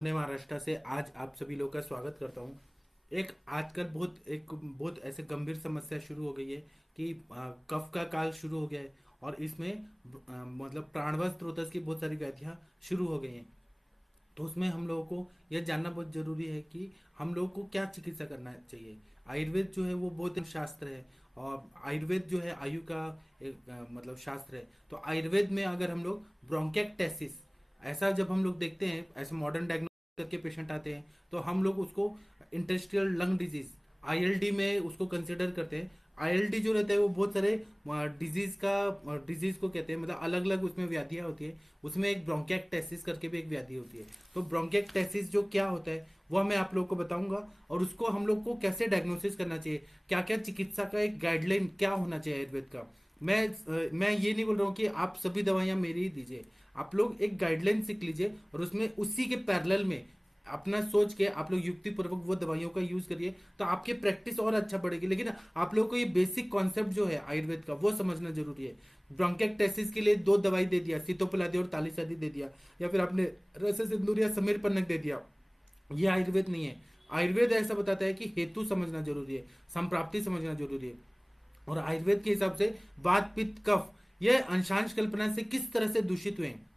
अपने महाराष्ट्र से आज आप सभी लोग का स्वागत करता हूँ। एक आजकल बहुत ऐसे गंभीर समस्या शुरू हो गई है कि कफ का काल शुरू हो गया है और इसमें मतलब प्राणवायु स्रोत की बहुत सारी व्याधियाँ शुरू हो गई हैं। तो उसमें हम लोगों को यह जानना बहुत जरूरी है कि हम लोगों को क्या चिकित्सा करना चाहिए। आयुर्वेद जो है वो बहुत एक शास्त्र है और आयुर्वेद जो है आयु का एक मतलब शास्त्र है। तो आयुर्वेद में अगर हम लोग ब्रोंकेक्टेसिस ऐसा जब हम लोग देखते हैं, ऐसे मॉडर्न डायग्नोसिस करके पेशेंट आते हैं तो हम लोग उसको इंटरस्टिशियल लंग डिजीज आईएलडी में उसको कंसिडर करते हैं। आईएलडी जो रहता है वो बहुत सारे डिजीज को कहते हैं, मतलब अलग अलग उसमें व्याधियाँ होती है। उसमें एक ब्रोंकिएक्टेसिस करके भी एक व्याधि होती है। तो ब्रोंकिएक्टेसिस जो क्या होता है वो मैं आप लोग को बताऊंगा और उसको हम लोग को कैसे डायग्नोसिस करना चाहिए, क्या क्या चिकित्सा का एक गाइडलाइन क्या होना चाहिए आयुर्वेद का। मैं ये नहीं बोल रहा हूँ कि आप सभी दवाइयाँ मेरी ही दीजिए। आप लोग एक गाइडलाइन सीख लीजिए और उसमें उसी के पैरेलल में अपना सोच के आप लोग युक्ति पूर्वक वो दवाइयों का यूज करिए तो आपकी प्रैक्टिस और अच्छा पड़ेगी। लेकिन आप लोगों को ये बेसिक कॉन्सेप्ट जो है आयुर्वेद का वो समझना जरूरी है। ब्रोंकिएक्टेसिस के लिए दो दवाई दे दिया, सीतोपलादी और तालिसादी दे दिया, या फिर आपने रस सिंदूर या समीर पन्नग दे दिया, ये आयुर्वेद नहीं है। आयुर्वेद ऐसा बताता है कि हेतु समझना जरूरी है, संप्राप्ति समझना जरूरी है। और आयुर्वेद के हिसाब से वात पित्त कफ ये अंशांश कल्पना से किस तरह से दूषित हुए हैं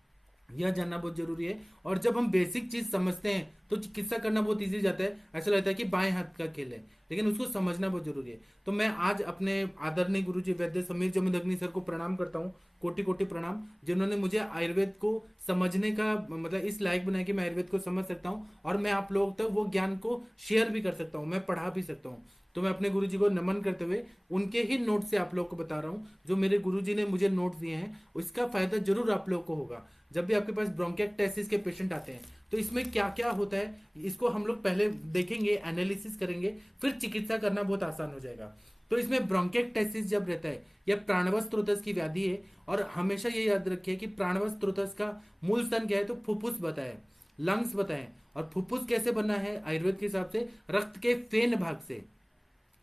यह जानना बहुत जरूरी है। और जब हम बेसिक चीज समझते हैं तो चिकित्सा करना बहुत इजी जाता है, ऐसा लगता है कि बाएं हाथ का खेल है, लेकिन उसको समझना बहुत जरूरी है। तो मैं आज अपने आदरणीय गुरुजी वैद्य समीर जमदग्नि सर को प्रणाम करता हूँ, कोटि कोटि प्रणाम, जिन्होंने मुझे आयुर्वेद को समझने का मतलब इस लायक बनाया कि मैं आयुर्वेद को समझ सकता हूँ और मैं आप लोगों तक वो ज्ञान को शेयर भी कर सकता हूँ, मैं पढ़ा भी सकता हूँ। तो मैं अपने गुरुजी को नमन करते हुए उनके ही नोट से आप लोग को बता रहा हूँ, जो मेरे गुरुजी ने मुझे नोट दिए हैं उसका फायदा जरूर आप लोग को होगा। जब भी आपके पास ब्रोंकिएक्टेसिस के पेशेंट आते हैं तो इसमें क्या क्या होता है इसको हम लोग पहले देखेंगे, एनालिसिस करेंगे, फिर चिकित्सा करना बहुत आसान हो जाएगा। तो इसमें ब्रोंकिएक्टेसिस जब रहता है यह प्राणवायु स्रोत की व्याधि है। और हमेशा ये याद रखिए कि प्राणवायु स्रोत का मूल स्तन क्या है, तो फुफ्फुस बताए, लंग्स बताएं। और फुफ्फुस कैसे बना है आयुर्वेद के हिसाब से, रक्त के फेन भाग से।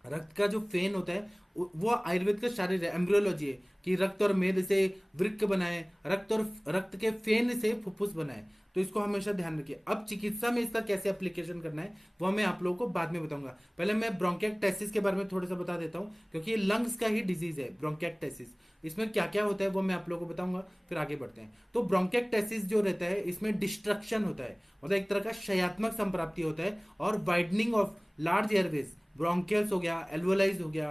रक्त का जो फेन होता है वो आयुर्वेद का शारीर है, एम्ब्रियोलॉजी है कि रक्त और मेद से वृक्क बनाए, रक्त और रक्त के फेन से फुफ्फुस बनाए। तो इसको हमेशा ध्यान रखिए। अब चिकित्सा में इसका कैसे एप्लीकेशन करना है वो मैं आप लोगों को बाद में बताऊंगा। पहले मैं ब्रोंकिएक्टेसिस के बारे में थोड़ा सा बता देता हूँ क्योंकि ये लंग्स का ही डिजीज है ब्रोंकिएक्टेसिस। इसमें क्या क्या होता है वो मैं आप लोगों को बताऊंगा, फिर आगे बढ़ते हैं। तो ब्रोंकिएक्टेसिस जो रहता है इसमें डिस्ट्रक्शन होता है, मतलब एक तरह का क्षयात्मक संप्राप्ति होता है और widening of large Airways, bronchioles हो गया, एल्वोलाइज हो गया,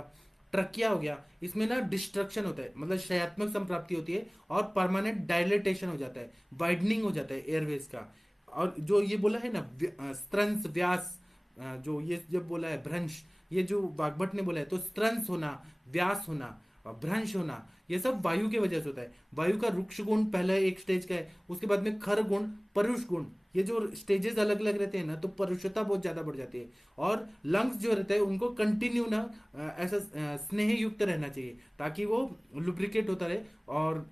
ट्रकिया हो गया, इसमें ना डिस्ट्रक्शन होता है, मतलब क्षयात्मक संप्राप्ति होती है और परमानेंट डायलेटेशन हो जाता है, वाइडनिंग हो जाता है एयरवेज का। और जो ये बोला है ना स्त्रंस व्यास, जो ये जब बोला है भ्रंश, ये जो बागभट ने बोला है, तो स्त्रंस होना, व्यास होना और भ्रंश होना ये सब वायु की वजह से होता है। वायु का रुक्ष गुण पहले एक स्टेज का है, उसके बाद में खर गुण, परुष गुण, ये जो स्टेजेस अलग अलग रहते हैं ना तो परुषता बहुत ज्यादा बढ़ जाती है। और लंग्स जो रहते हैं उनको कंटिन्यू ना ऐसा स्नेह युक्त रहना चाहिए ताकि वो लुब्रिकेट होता रहे। और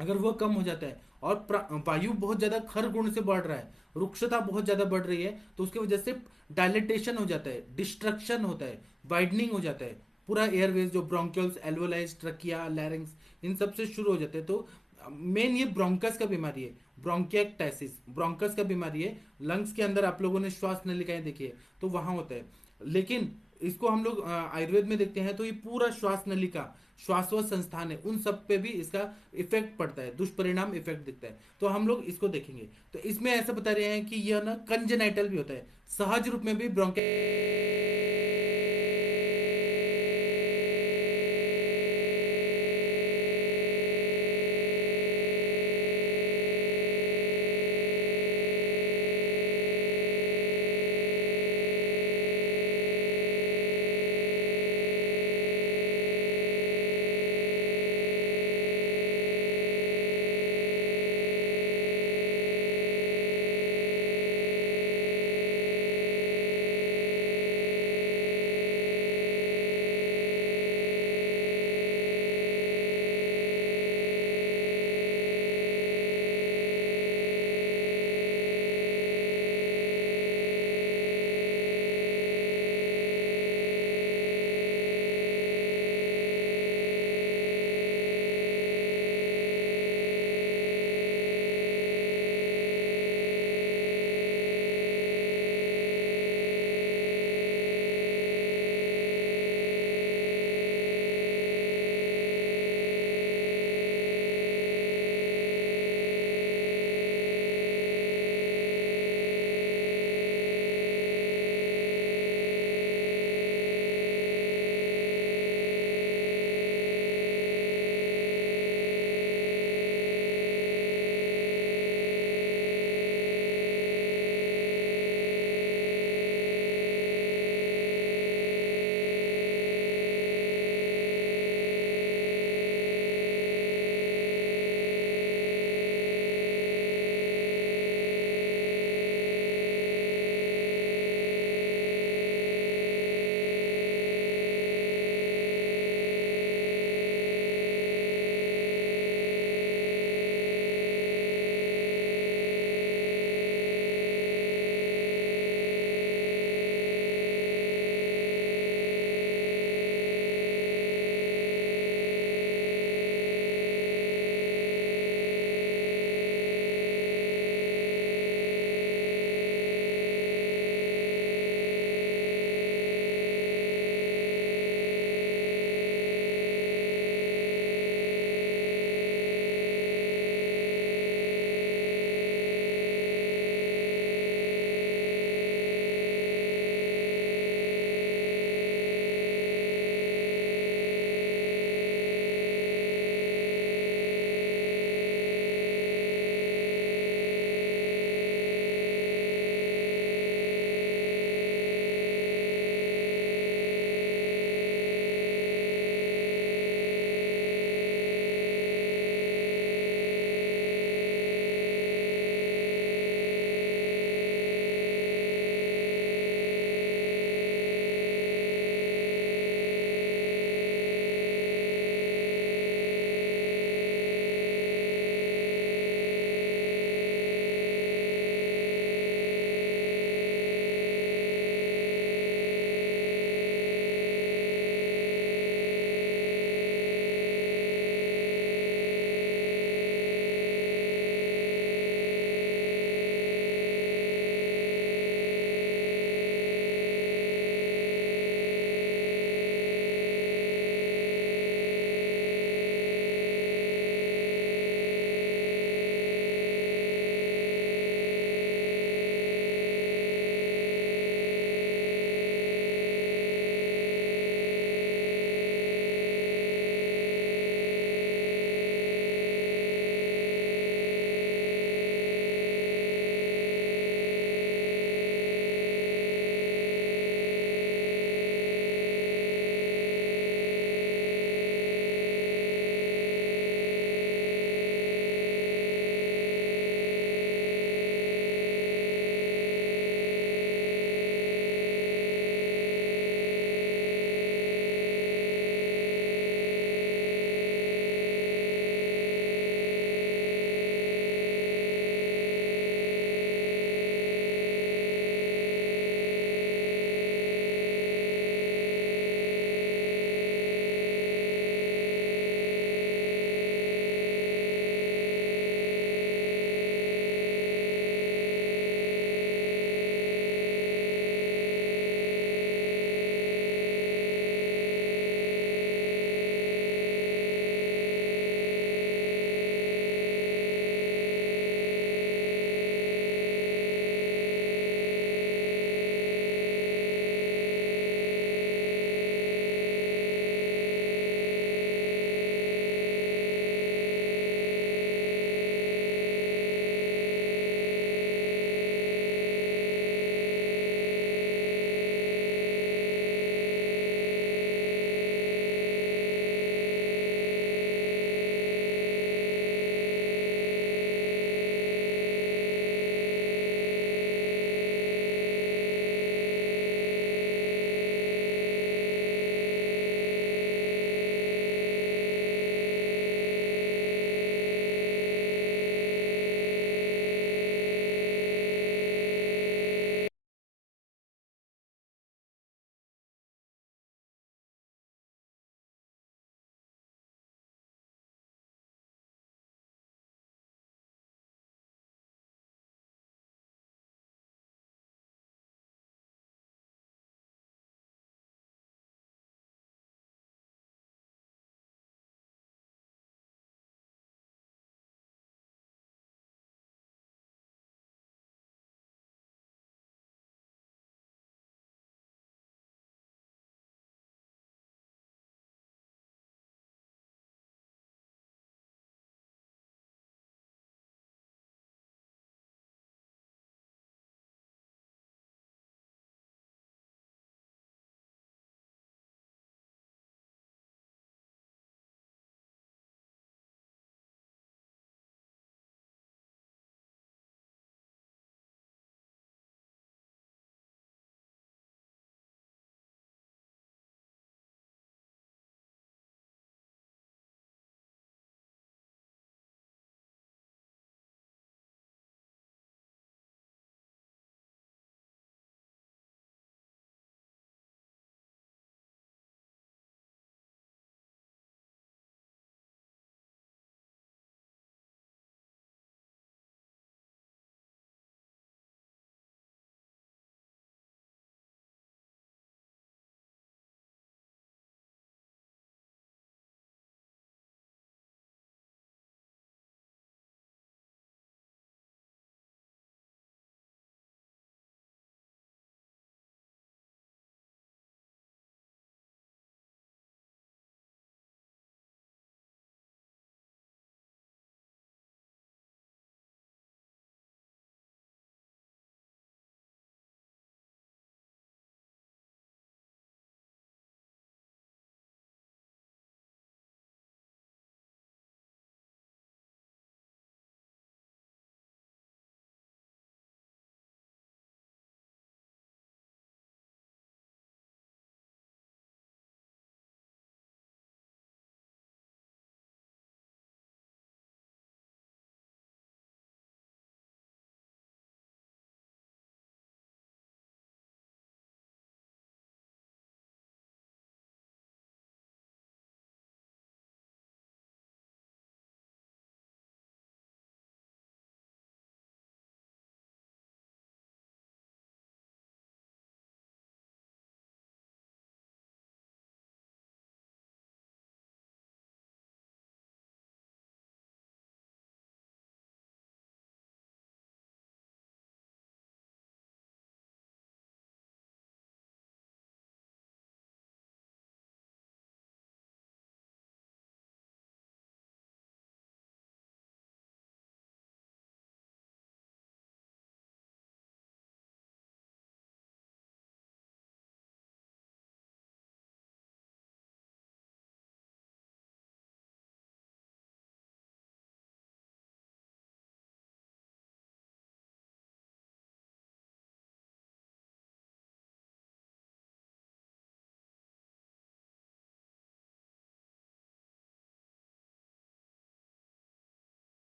अगर वो कम हो जाता है और वायु बहुत ज्यादा खर गुण से बढ़ रहा है, रुक्षता बहुत ज्यादा बढ़ रही है, तो उसकी वजह से डायलिटेशन हो जाता है, डिस्ट्रक्शन होता है, वाइडनिंग हो जाता है। पूरा एयरवेज जो ब्रोंकियल्स, एल्वोलाइज, ट्रकिया, लैरिंग्स, इन सब से शुरू हो जाते हैं। तो मेन ये ब्रोंकस का बीमारी है, ब्रोंकिएक्टाइसिस ब्रोंकस का बीमारी है। लंग्स के अंदर आप लोगों ने श्वास नलिकाएं देखी है तो वहां होता है। लेकिन इसको हम लोग आयुर्वेद में देखते हैं तो ये पूरा श्वास नलिका, श्वासोच संस्थान है, उन सब पे भी इसका इफेक्ट पड़ता है, दुष्परिणाम इफेक्ट दिखता है। तो हम लोग इसको देखेंगे। तो इसमें ऐसा बता रहे हैं कि यह ना कंजेनाइटल भी होता है, सहज रूप में भी ब्रोंकियल